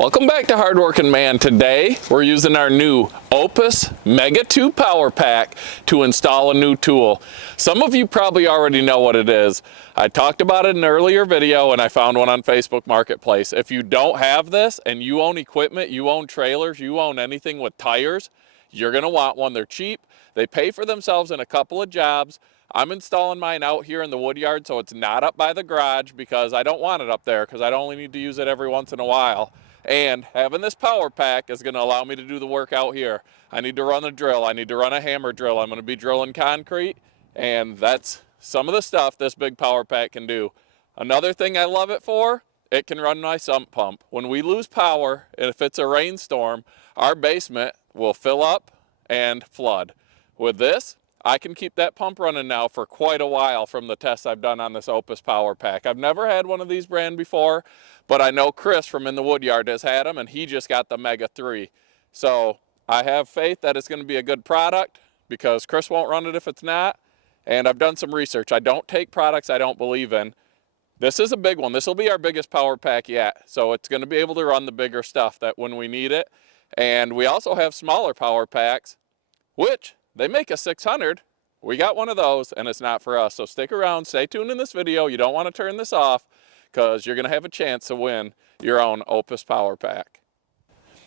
Welcome back to Hardworking Man. Today we're using our new Oupes Mega2 power pack to install a new tool. Some of you probably already know what it is. I talked about it in an earlier video and I found one on Facebook Marketplace. If you don't have this and you own equipment, you own trailers, you own anything with tires, you're going to want one. They're cheap. They pay for themselves in a couple of jobs. I'm installing mine out here in the wood yard, so it's not up by the garage because I don't want it up there because I only need to use it every once in a while. And having this power pack is going to allow me to do the work out here. I need to run a drill. I need to run a hammer drill. I'm going to be drilling concrete, and that's some of the stuff this big power pack can do. Another thing I love it for, it can run my sump pump. When we lose power, and if it's a rainstorm, our basement will fill up and flood. With this, I can keep that pump running now for quite a while from the tests I've done on this Oupes power pack. I've never had one of these brand before, but I know Chris from in the wood yard has had them, and he just got the Mega2. So I have faith that it's going to be a good product because Chris won't run it if it's not. And I've done some research. I don't take products I don't believe in. This is a big one. This will be our biggest power pack yet. So it's going to be able to run the bigger stuff that when we need it. And we also have smaller power packs, which they make a 600. We got one of those and it's not for us. So stick around, stay tuned in this video. You don't want to turn this off because you're going to have a chance to win your own Oupes power pack.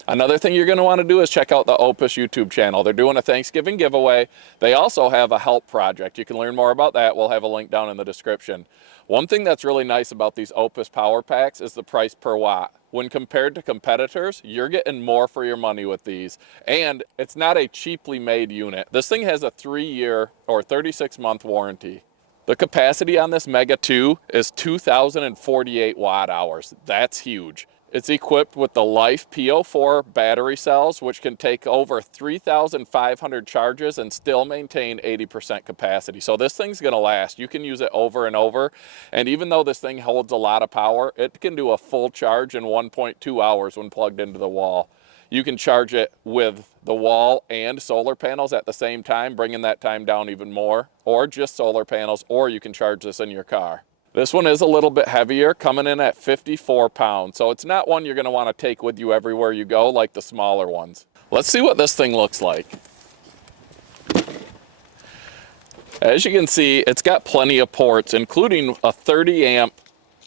Another thing you're going to want to do is check out the Oupes YouTube channel. They're doing a Thanksgiving giveaway. They also have a help project. You can learn more about that. We'll have a link down in the description. One thing that's really nice about these Oupes power packs is the price per watt. When compared to competitors, you're getting more for your money with these. And it's not a cheaply made unit. This thing has a 3-year or 36-month warranty. The capacity on this Mega2 is 2,048 watt hours. That's huge. It's equipped with the Life PO4 battery cells, which can take over 3,500 charges and still maintain 80% capacity. So this thing's gonna last. You can use it over and over. And even though this thing holds a lot of power, it can do a full charge in 1.2 hours when plugged into the wall. You can charge it with the wall and solar panels at the same time, bringing that time down even more, or just solar panels, or you can charge this in your car. This one is a little bit heavier, coming in at 54 pounds. So it's not one you're going to want to take with you everywhere you go like the smaller ones. Let's see what this thing looks like. As you can see, it's got plenty of ports, including a 30 amp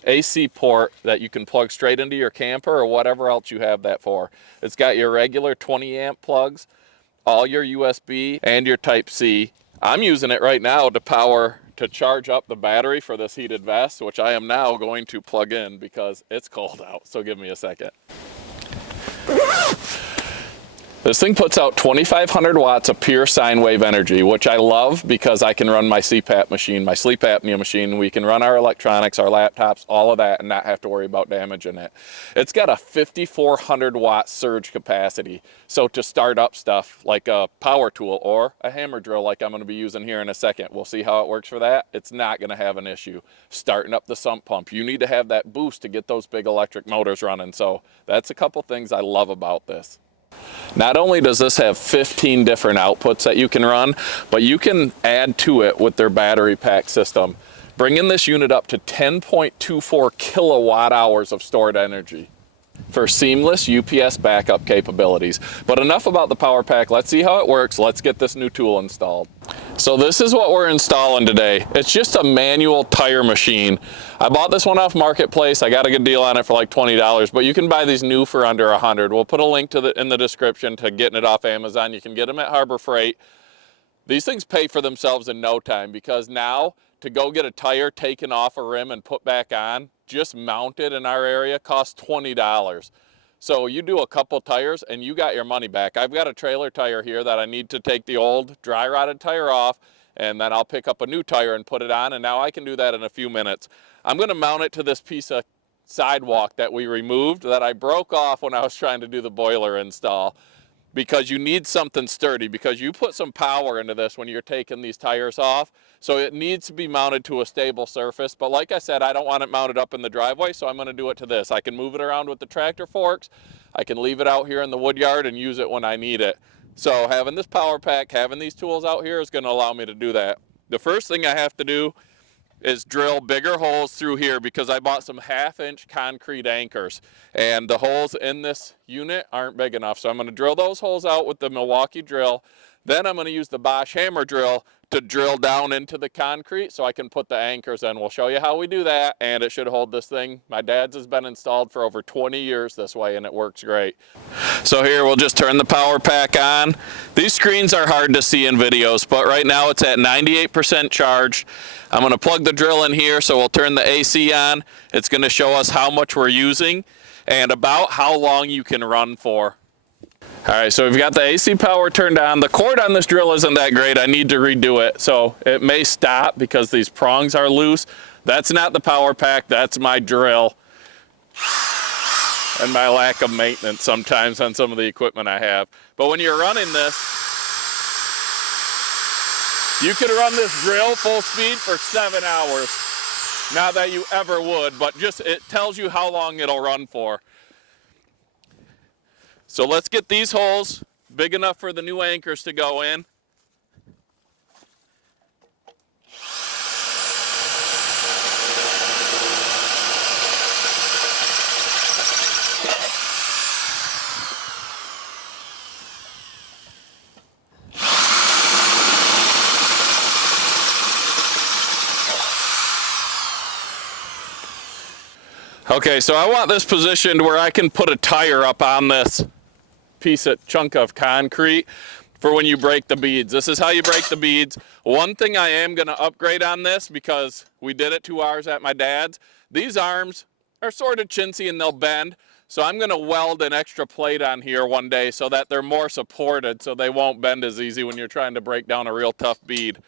AC port that you can plug straight into your camper or whatever else you have that for. It's got your regular 20 amp plugs, all your USB, and your Type-C. I'm using it right now to charge up the battery for this heated vest, which I am now going to plug in because it's cold out. So give me a second. This thing puts out 2,500 watts of pure sine wave energy, which I love because I can run my CPAP machine, my sleep apnea machine. We can run our electronics, our laptops, all of that, and not have to worry about damaging it. It's got a 5,400 watt surge capacity. So to start up stuff like a power tool or a hammer drill like I'm going to be using here in a second, we'll see how it works for that. It's not going to have an issue. Starting up the sump pump, you need to have that boost to get those big electric motors running. So that's a couple things I love about this. Not only does this have 15 different outputs that you can run, but you can add to it with their battery pack system, bringing this unit up to 10.24 kilowatt hours of stored energy for seamless UPS backup capabilities. But enough about the power pack. Let's see how it works. Let's get this new tool installed. So this is what we're installing today. It's just a manual tire machine. I bought this one off Marketplace. I got a good deal on it for like $20, but you can buy these new for under $100. We'll put a link to in the description to getting it off Amazon. You can get them at Harbor Freight. These things pay for themselves in no time because now to go get a tire taken off a rim and put back on, just mounted in our area, costs $20. So you do a couple tires and you got your money back. I've got a trailer tire here that I need to take the old dry rotted tire off, and then I'll pick up a new tire and put it on, and now I can do that in a few minutes. I'm going to mount it to this piece of sidewalk that we removed that I broke off when I was trying to do the boiler install, because you need something sturdy, because you put some power into this when you're taking these tires off. So it needs to be mounted to a stable surface. But like I said, I don't want it mounted up in the driveway, so I'm going to do it to this. I can move it around with the tractor forks. I can leave it out here in the wood yard and use it when I need it. So having this power pack, having these tools out here is going to allow me to do that. The first thing I have to do is drill bigger holes through here because I bought some 1/2-inch concrete anchors and the holes in this unit aren't big enough. So I'm going to drill those holes out with the Milwaukee drill. Then I'm going to use the Bosch hammer drill to drill down into the concrete so I can put the anchors in. We'll show you how we do that, and it should hold this thing. My dad's has been installed for over 20 years this way, and it works great. So here, we'll just turn the power pack on. These screens are hard to see in videos, but right now it's at 98% charged. I'm going to plug the drill in here, so we'll turn the AC on. It's going to show us how much we're using and about how long you can run for. All right, so we've got the AC power turned on. The cord on this drill isn't that great. I need to redo it. So it may stop because these prongs are loose. That's not the power pack, that's my drill. And my lack of maintenance sometimes on some of the equipment I have. But when you're running this, you could run this drill full speed for 7 hours. Not that you ever would, but just it tells you how long it'll run for. So let's get these holes big enough for the new anchors to go in. Okay, so I want this positioned where I can put a tire up on this chunk of concrete for when you break the beads. This is how you break the beads. One thing I am going to upgrade on this, because we did it 2 hours at my dad's, these arms are sort of chintzy and they'll bend, so I'm going to weld an extra plate on here one day so that they're more supported so they won't bend as easy when you're trying to break down a real tough bead.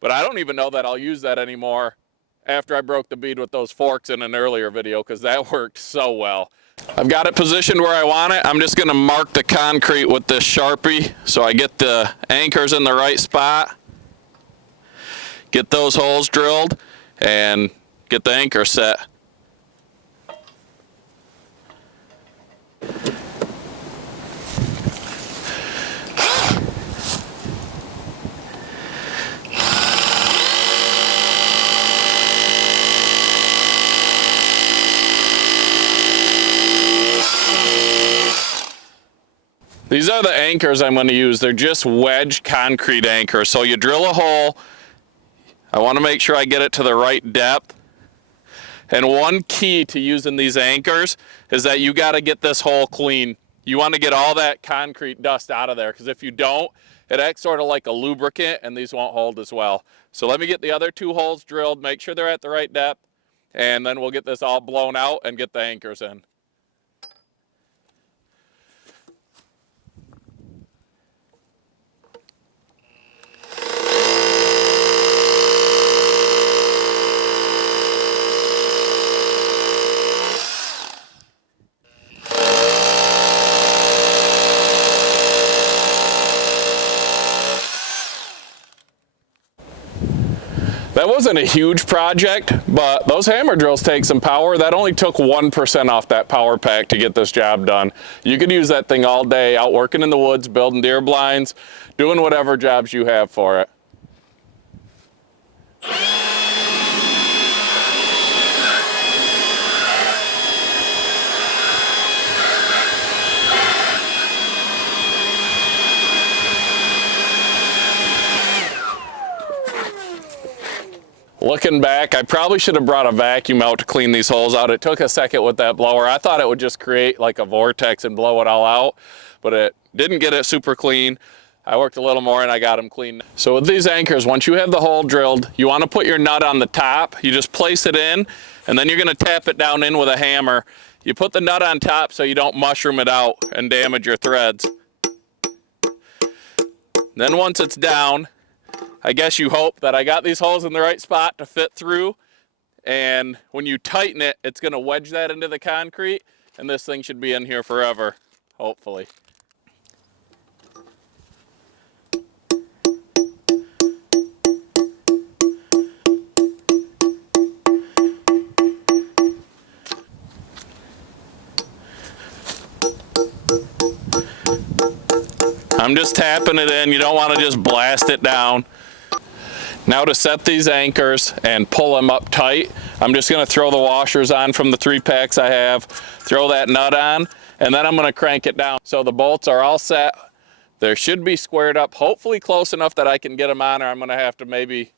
But I don't even know that I'll use that anymore after I broke the bead with those forks in an earlier video, because that worked so well. I've got it positioned where I want it. I'm just going to mark the concrete with this Sharpie so I get the anchors in the right spot, get those holes drilled, and get the anchor set. These are the anchors I'm going to use. They're just wedge concrete anchors. So you drill a hole. I want to make sure I get it to the right depth. And one key to using these anchors is that you got to get this hole clean. You want to get all that concrete dust out of there, because if you don't, it acts sort of like a lubricant and these won't hold as well. So let me get the other 2 holes drilled, make sure they're at the right depth, and then we'll get this all blown out and get the anchors in. That wasn't a huge project, but those hammer drills take some power. That only took 1% off that power pack to get this job done. You could use that thing all day out working in the woods, building deer blinds, doing whatever jobs you have for it. Looking back, I probably should have brought a vacuum out to clean these holes out. It took a second with that blower. I thought it would just create like a vortex and blow it all out, but it didn't get it super clean. I worked a little more and I got them clean. So with these anchors, once you have the hole drilled, you want to put your nut on the top. You just place it in, and then you're going to tap it down in with a hammer. You put the nut on top so you don't mushroom it out and damage your threads. Then once it's down, I guess you hope that I got these holes in the right spot to fit through, and when you tighten it, it's going to wedge that into the concrete, and this thing should be in here forever, hopefully. I'm just tapping it in. You don't want to just blast it down. Now to set these anchors and pull them up tight, I'm just gonna throw the washers on from the 3 packs I have, throw that nut on, and then I'm gonna crank it down. So the bolts are all set. They should be squared up, hopefully close enough that I can get them on, or I'm gonna have to maybe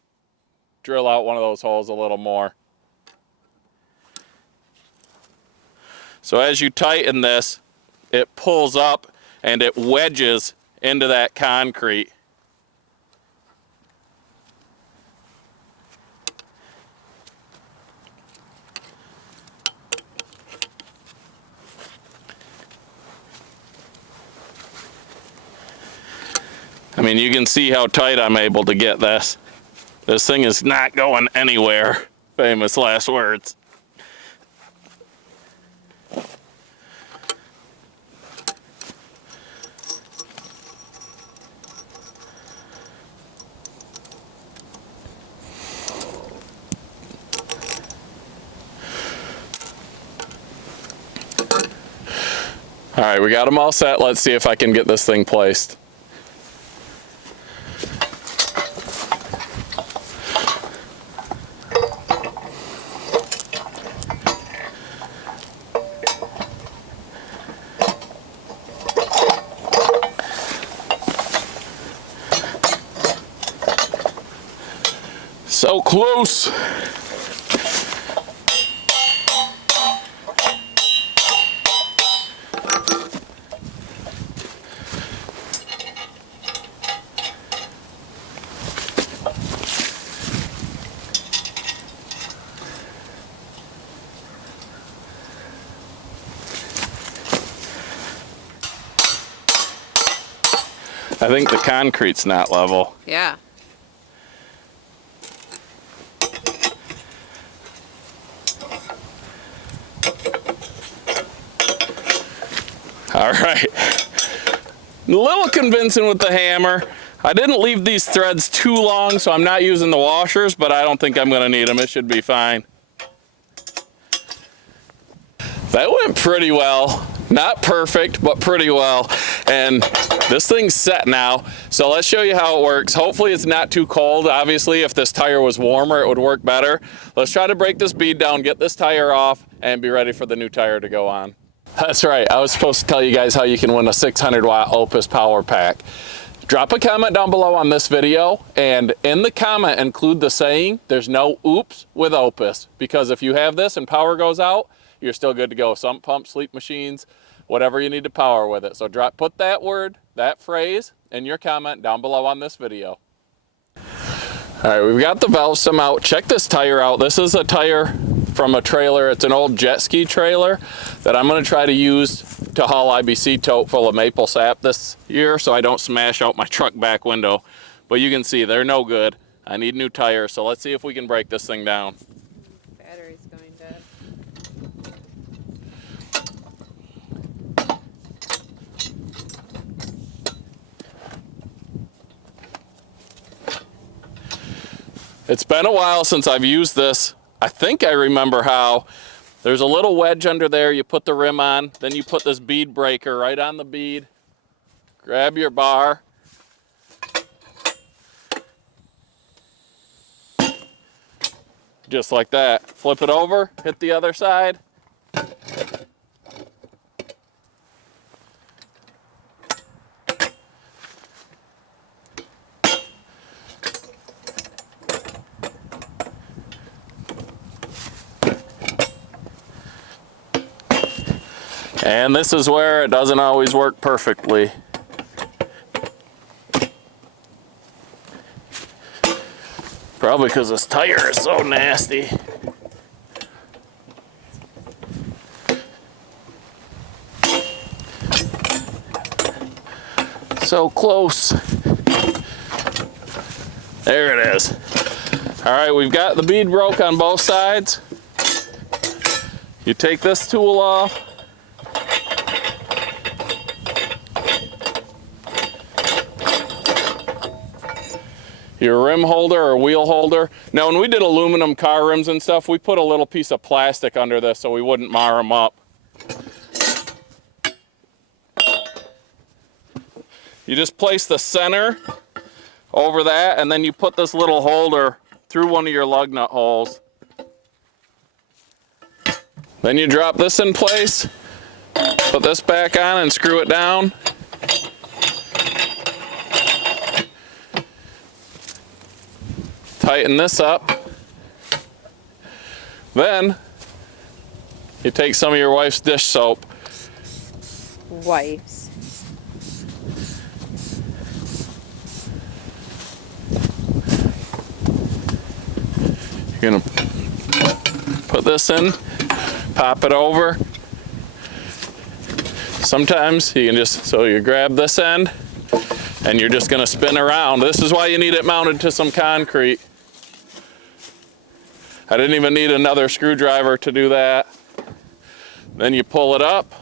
drill out one of those holes a little more. So as you tighten this, it pulls up and it wedges into that concrete. I mean, you can see how tight I'm able to get this. This thing is not going anywhere. Famous last words. All right, we got them all set. Let's see if I can get this thing placed. So close. I think the concrete's not level. Yeah. All right. A little convincing with the hammer. I didn't leave these threads too long, so I'm not using the washers, but I don't think I'm gonna need them. It should be fine. That went pretty well. Not perfect, but pretty well. And this thing's set now. So let's show you how it works. Hopefully it's not too cold. Obviously, if this tire was warmer, it would work better. Let's try to break this bead down, get this tire off, and be ready for the new tire to go on. That's right. I was supposed to tell you guys how you can win a 600-watt Oupes power pack. Drop a comment down below on this video, and in the comment include the saying, there's no oops with Oupes, because if you have this and power goes out, you're still good to go. Sump pumps, sleep machines, whatever you need to power with it. So put that word, that phrase in your comment down below on this video. All right, we've got the valve stem out. Check this tire out. This is a tire from a trailer. It's an old jet ski trailer that I'm gonna try to use to haul IBC tote full of maple sap this year so I don't smash out my truck back window. But you can see they're no good. I need new tires, so let's see if we can break this thing down. Battery's going dead. It's been a while since I've used this. I think I remember how. There's a little wedge under there. You put the rim on, then you put this bead breaker right on the bead. Grab your bar. Just like that. Flip it over, hit the other side. And this is where it doesn't always work perfectly. Probably because this tire is so nasty. So close. There it is. All right, we've got the bead broke on both sides. You take this tool off. Your rim holder or wheel holder. Now, when we did aluminum car rims and stuff, we put a little piece of plastic under this so we wouldn't mar them up. You just place the center over that, and then you put this little holder through one of your lug nut holes. Then you drop this in place, put this back on and screw it down. Tighten this up. Then you take some of your wife's dish soap. Wife's. You're gonna put this in, pop it over. Sometimes you can just, so you grab this end and you're just gonna spin around. This is why you need it mounted to some concrete. I didn't even need another screwdriver to do that. Then you pull it up,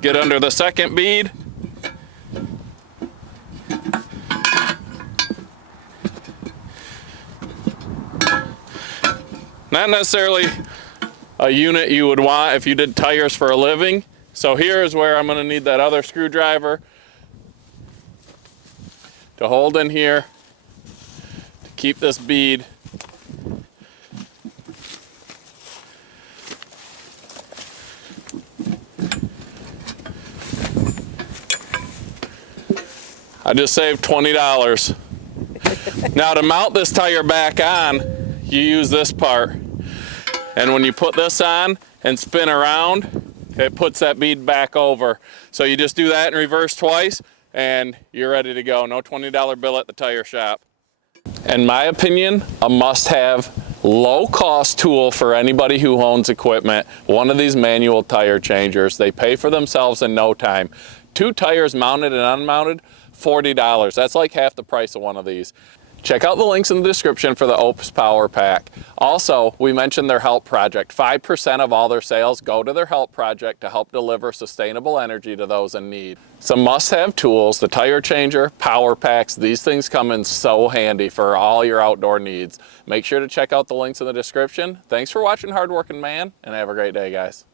get under the second bead, not necessarily a unit you would want if you did tires for a living. So here is where I'm going to need that other screwdriver to hold in here to keep this bead. I just saved $20. Now to mount this tire back on, you use this part. And when you put this on and spin around, it puts that bead back over. So you just do that in reverse twice and you're ready to go. No $20 bill at the tire shop. In my opinion, a must-have, low-cost tool for anybody who owns equipment, one of these manual tire changers. They pay for themselves in no time. 2 tires mounted and unmounted, $40. That's like half the price of one of these. Check out the links in the description for the Oupes Power Pack. Also, we mentioned their help project. 5% of all their sales go to their help project to help deliver sustainable energy to those in need. Some must-have tools, the tire changer, power packs, these things come in so handy for all your outdoor needs. Make sure to check out the links in the description. Thanks for watching Hardworking Man, and have a great day, guys.